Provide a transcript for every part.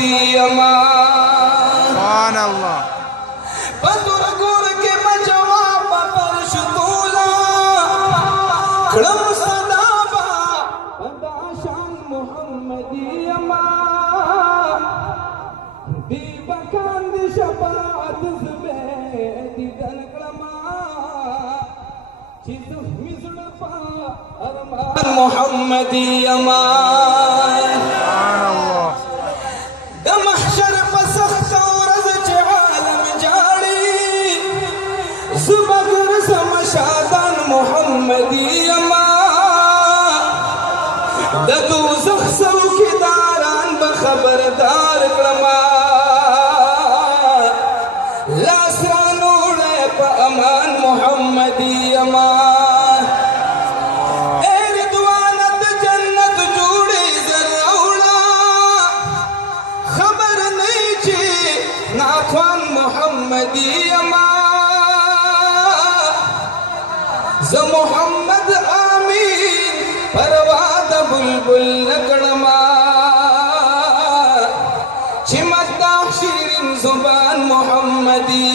मोहम्मदी सुभान अल्लाह बदुर गुर के मजवाब पर शुतूला खड़म सदाबा बदाशान मोहम्मदी दी बकांद शफाअत ज़ुबैदी दलकलमा चिज़ मिज़ड़ पा अरमान मोहम्मदी सुभान अल्लाह दमहशर पसख्त औरज चे आलम जाड़ी ज़ुबगर समशादान मोहम्मदी दोज़ख चौकीदारान बखबरदार कलमा लासरानोड़े प अमान मोहम्मदी ए रिदवानत जन्नत जूड़ी जरौला खबर नहीं ची नाख्वान मोहम्मदी ज मोहम्मद आमीन परवाद बुलबुल नकड़मा चिमता शीरिन जुबान मोहम्मदी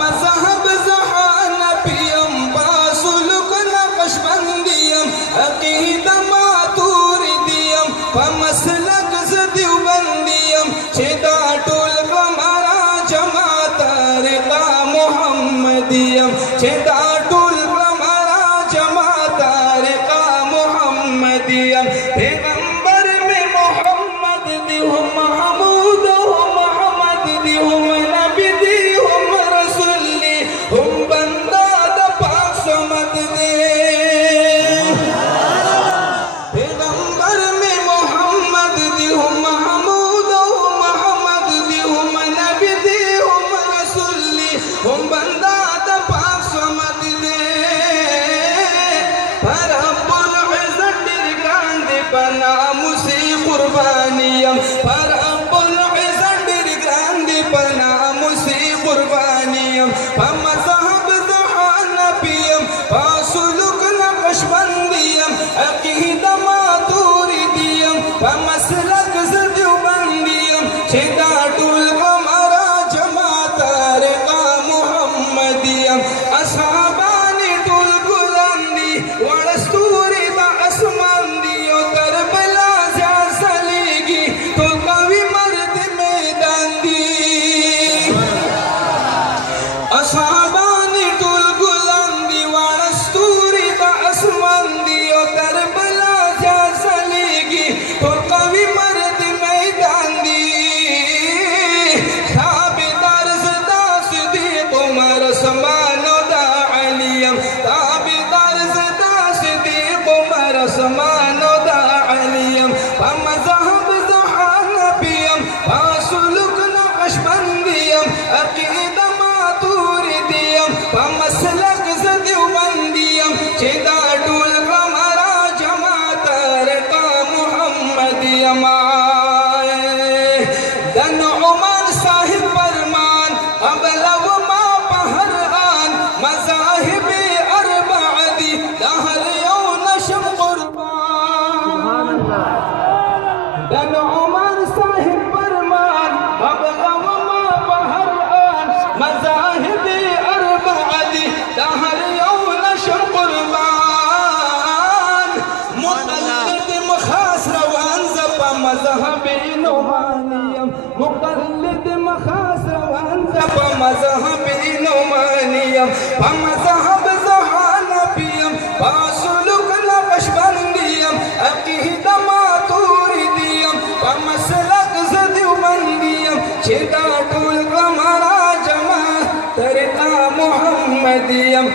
मज़हब ज़हान पियम बासुलुक नक्शबंदियम अकीदा मातूरिदियम मसलक ज़देवबंदियम छेदा टोल कमरा जमात रिका मोहम्मदियम छेदा टोल कमरा जमात रिका मोहम्मदियम पैगंबर में मोहम्मद दी हो महमूद हो मोहम्मद दी हो नबी दी हो रसूली हम बंदा द पाक समद दे पैगंबर में मोहम्मद दी हो महमूद हो मोहम्मद दी हो नबी दी हो रसूली हम बंदा द पाक समद दे पर रब्बुल इज्जत ग्रांड बना मुसी कुर्बानियम पर रब्बुल इज्जत ग्रांड बना मुसी कुर्बानियम मज़हब ज़हान पियम बासुलुक नक्शबंदियम अकीदा मातूरिदियम मसलक ज़देवबंदियम छेदा टुल कमरा जमात रिका मोहम्मदियम असहाबानी टुल गुलांदी वड़स्तूरी दा आसमान दियो करबला जा सलीगी टुल कवि मर्द मैदान दी असहाबानी टुल गुलांदी वड़स्तूरी दा आसमान दियो करबला जा सलीगी टुल कवि मर्द मैदान दी ताबेदार ज़दास दी तुमर समानो दा अलियम ताबेदार ज़दास दी तुमर समानो दा अलियम मज़हब ज़हान पियम बासुलुक नक्शबंदियम अकीदा मातूरिदियम मसलक ज़देवबंदियम छेदा टुल कमरा जमात रिका मोहम्मदियम दन उमर साहिब फरमान अब लव मा पहर आन मज़ाहिब अरबादी दहर यौ नशम कुर्बान दन उमर साहिब फरमान अब लव मा पहर आन मज़ाहिब अरबादी दहर यौ नशम कुर्बान मुक़ल्लिद मखास रवान ज़पा मज़हब नोमानियम मुक़ल्लिद मखास रवान ज़पा मज़हब नोमानियम मज़हब ज़हान पियम बासुलुक नक्शबंदियम अकीदा मातूरिदियम मसलक ज़देवबंदियम छेदा टुल कमरा जमा तरिका मोहम्मदियम।